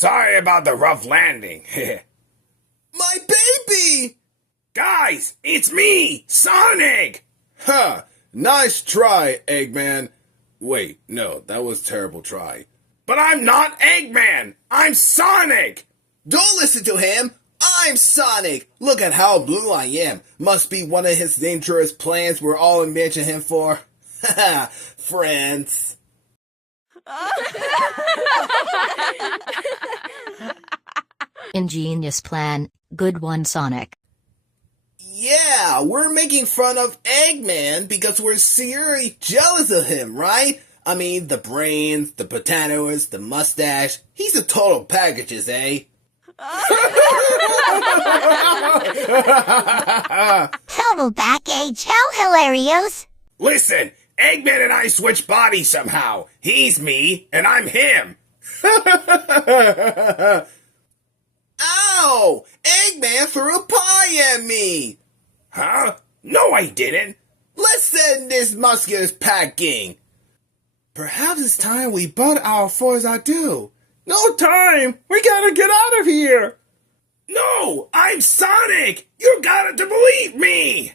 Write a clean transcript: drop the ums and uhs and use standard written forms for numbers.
Sorry about the rough landing. My baby! Guys, it's me, Sonic! Huh, nice try, Eggman. Wait, no, that was a terrible try. But I'm not Eggman! I'm Sonic! Don't listen to him! I'm Sonic! Look at how blue I am. Must be one of his dangerous plans we're all imagine him for. Haha, friends. Ingenious plan, good one, Sonic. Yeah, we're making fun of Eggman because we're seriously jealous of him, right? I mean, the brains, the potatoes, the mustache. He's a total packages, eh? Total back age, how hilarious! Listen, Eggman and I switched bodies somehow. He's me, and I'm him. Ow! Eggman threw a pie at me! Huh? No, I didn't. Let's send this musculus packing. Perhaps it's time we butt our fours do. No time! We gotta get out of here! No! I'm Sonic! You gotta to believe me!